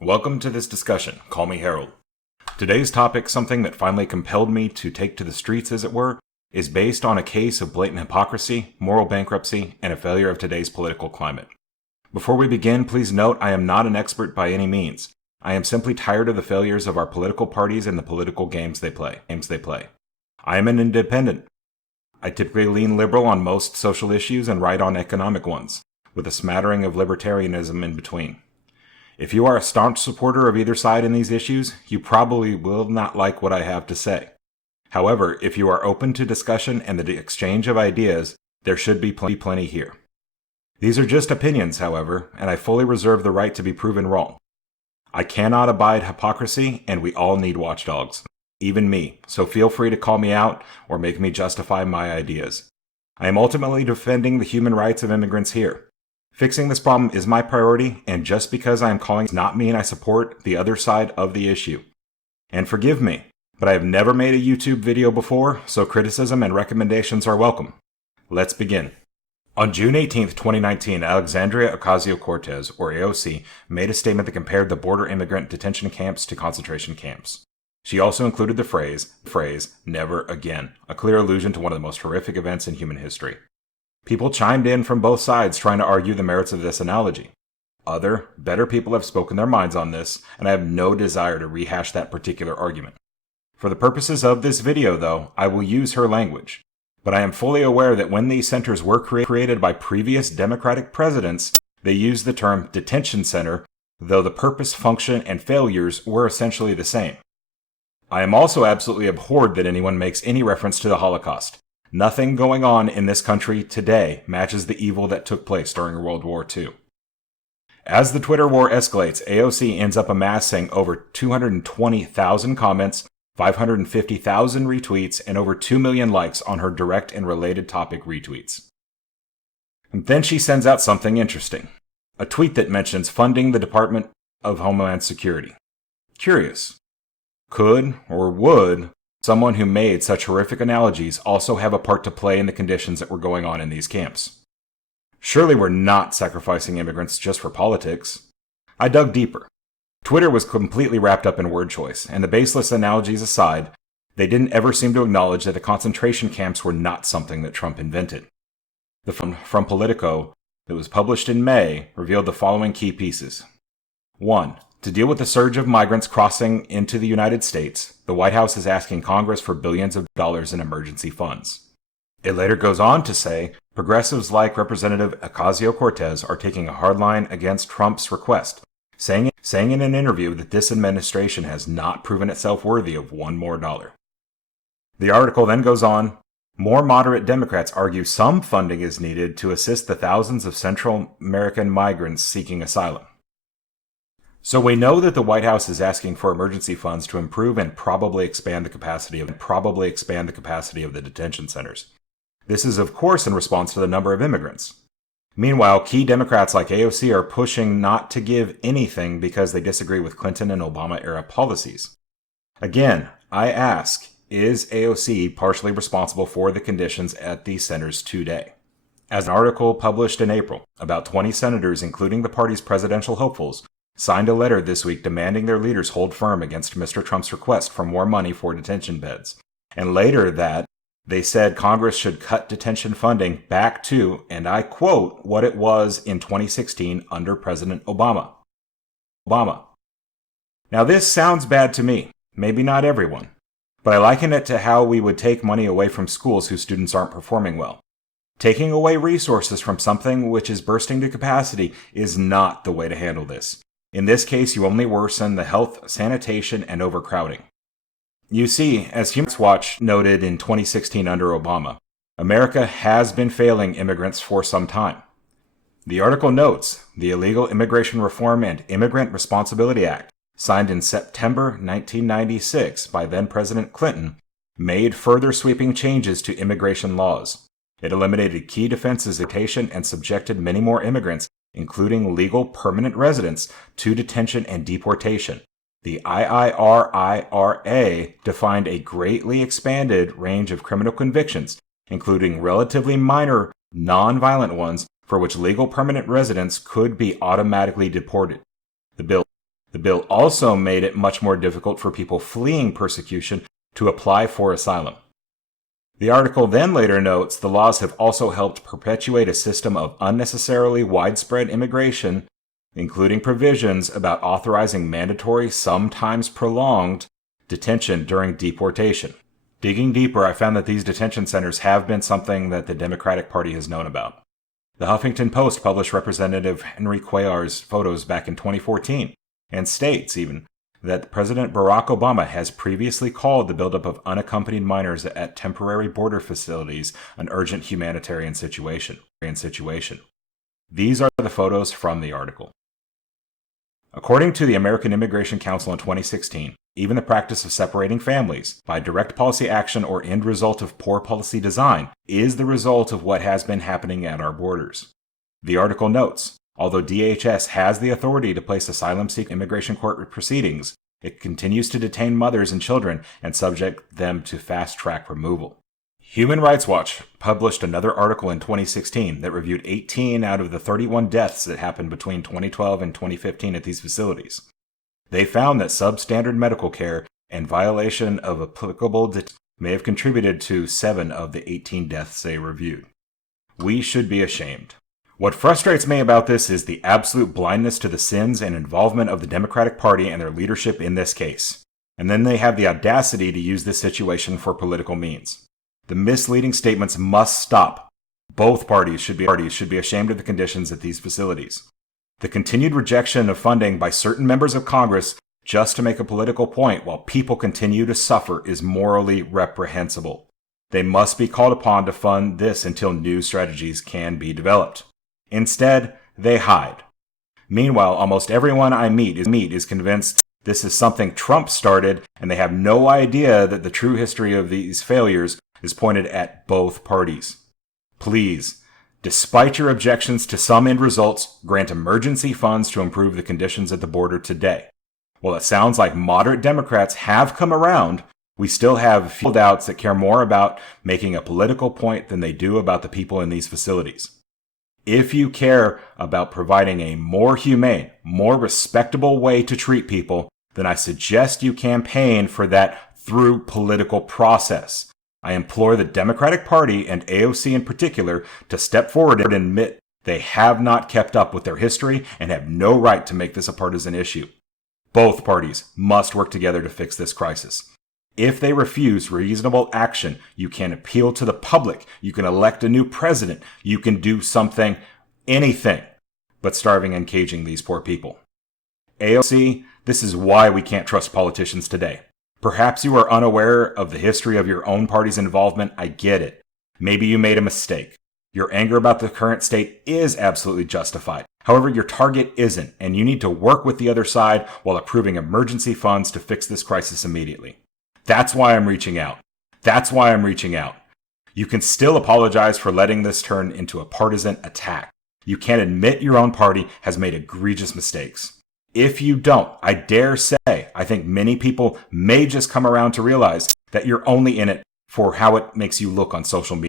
Welcome to this discussion. Call me Harold. Today's topic, something that finally compelled me to take to the streets, as it were, is based on a case of blatant hypocrisy, moral bankruptcy, and a failure of today's political climate. Before we begin, please note I am not an expert by any means. I am simply tired of the failures of our political parties and the political games they play. I am an independent. I typically lean liberal on most social issues and right on economic ones, with a smattering of libertarianism in between. If you are a staunch supporter of either side in these issues, you probably will not like what I have to say. However, if you are open to discussion and the exchange of ideas, there should be plenty here. These are just opinions, however, and I fully reserve the right to be proven wrong. I cannot abide hypocrisy, and we all need watchdogs. Even me, so feel free to call me out or make me justify my ideas. I am ultimately defending the human rights of immigrants here. Fixing this problem is my priority, and just because I am calling does not mean I support the other side of the issue. And forgive me, but I have never made a YouTube video before, so criticism and recommendations are welcome. Let's begin. On June 18, 2019, Alexandria Ocasio-Cortez, or AOC, made a statement that compared the border immigrant detention camps to concentration camps. She also included the phrase, never again, a clear allusion to one of the most horrific events in human history. People chimed in from both sides trying to argue the merits of this analogy. Other, better people have spoken their minds on this, and I have no desire to rehash that particular argument. For the purposes of this video, though, I will use her language. But I am fully aware that when these centers were created by previous Democratic presidents, they used the term detention center, though the purpose, function, and failures were essentially the same. I am also absolutely abhorred that anyone makes any reference to the Holocaust. Nothing going on in this country today matches the evil that took place during World War II. As the Twitter war escalates, AOC ends up amassing over 220,000 comments, 550,000 retweets, and over 2 million likes on her direct and related topic retweets. And then she sends out something interesting. A tweet that mentions funding the Department of Homeland Security. Curious. Could, or would, someone who made such horrific analogies also have a part to play in the conditions that were going on in these camps? Surely we're not sacrificing immigrants just for politics. I dug deeper. Twitter was completely wrapped up in word choice, and the baseless analogies aside, they didn't ever seem to acknowledge that the concentration camps were not something that Trump invented. The from Politico that was published in May revealed the following key pieces. 1. To deal with the surge of migrants crossing into the United States, the White House is asking Congress for billions of dollars in emergency funds. It later goes on to say, progressives like Representative Ocasio-Cortez are taking a hard line against Trump's request, saying in an interview that this administration has not proven itself worthy of one more dollar. The article then goes on, more moderate Democrats argue some funding is needed to assist the thousands of Central American migrants seeking asylum. So we know that the White House is asking for emergency funds to improve and probably expand the capacity of the detention centers. This is, of course, in response to the number of immigrants. Meanwhile, key Democrats like AOC are pushing not to give anything because they disagree with Clinton and Obama-era policies. Again, I ask, is AOC partially responsible for the conditions at these centers today? As an article published in April, about 20 senators, including the party's presidential hopefuls, signed a letter this week demanding their leaders hold firm against Mr. Trump's request for more money for detention beds. And later that, they said Congress should cut detention funding back to, and I quote, what it was in 2016 under President Obama. Now this sounds bad to me, maybe not everyone, but I liken it to how we would take money away from schools whose students aren't performing well. Taking away resources from something which is bursting to capacity is not the way to handle this. In this case, you only worsen the health, sanitation, and overcrowding. You see, as Human Rights Watch noted in 2016 under Obama, America has been failing immigrants for some time. The article notes the Illegal Immigration Reform and Immigrant Responsibility Act, signed in September 1996 by then-President Clinton, made further sweeping changes to immigration laws. It eliminated key defenses of deportation and subjected many more immigrants, including legal permanent residents, to detention and deportation. The IIRIRA defined a greatly expanded range of criminal convictions, including relatively minor, non-violent ones for which legal permanent residents could be automatically deported. The The bill also made it much more difficult for people fleeing persecution to apply for asylum. The article then later notes the laws have also helped perpetuate a system of unnecessarily widespread immigration, including provisions about authorizing mandatory, sometimes prolonged, detention during deportation. Digging deeper, I found that these detention centers have been something that the Democratic Party has known about. The Huffington Post published Representative Henry Cuellar's photos back in 2014, and states even that President Barack Obama has previously called the buildup of unaccompanied minors at temporary border facilities an urgent humanitarian situation. These are the photos from the article. According to the American Immigration Council in 2016, even the practice of separating families by direct policy action or end result of poor policy design is the result of what has been happening at our borders. The article notes, although DHS has the authority to place asylum-seeking immigration court proceedings, it continues to detain mothers and children and subject them to fast-track removal. Human Rights Watch published another article in 2016 that reviewed 18 out of the 31 deaths that happened between 2012 and 2015 at these facilities. They found that substandard medical care and violation of applicable may have contributed to 7 of the 18 deaths they reviewed. We should be ashamed. What frustrates me about this is the absolute blindness to the sins and involvement of the Democratic Party and their leadership in this case. And then they have the audacity to use this situation for political means. The misleading statements must stop. Both parties should be ashamed of the conditions at these facilities. The continued rejection of funding by certain members of Congress just to make a political point while people continue to suffer is morally reprehensible. They must be called upon to fund this until new strategies can be developed. Instead, they hide. Meanwhile, almost everyone I meet is convinced this is something Trump started, and they have no idea that the true history of these failures is pointed at both parties. Please, despite your objections to some end results, grant emergency funds to improve the conditions at the border today. While it sounds like moderate Democrats have come around, we still have few doubts that care more about making a political point than they do about the people in these facilities. If you care about providing a more humane, more respectable way to treat people, then I suggest you campaign for that through political process. I implore the Democratic Party and AOC in particular to step forward and admit they have not kept up with their history and have no right to make this a partisan issue. Both parties must work together to fix this crisis. If they refuse reasonable action, you can appeal to the public, you can elect a new president, you can do something, anything, but starving and caging these poor people. AOC, this is why we can't trust politicians today. Perhaps you are unaware of the history of your own party's involvement. I get it. Maybe you made a mistake. Your anger about the current state is absolutely justified. However, your target isn't, and you need to work with the other side while approving emergency funds to fix this crisis immediately. That's why I'm reaching out. You can still apologize for letting this turn into a partisan attack. You can admit your own party has made egregious mistakes. If you don't, I dare say, I think many people may just come around to realize that you're only in it for how it makes you look on social media.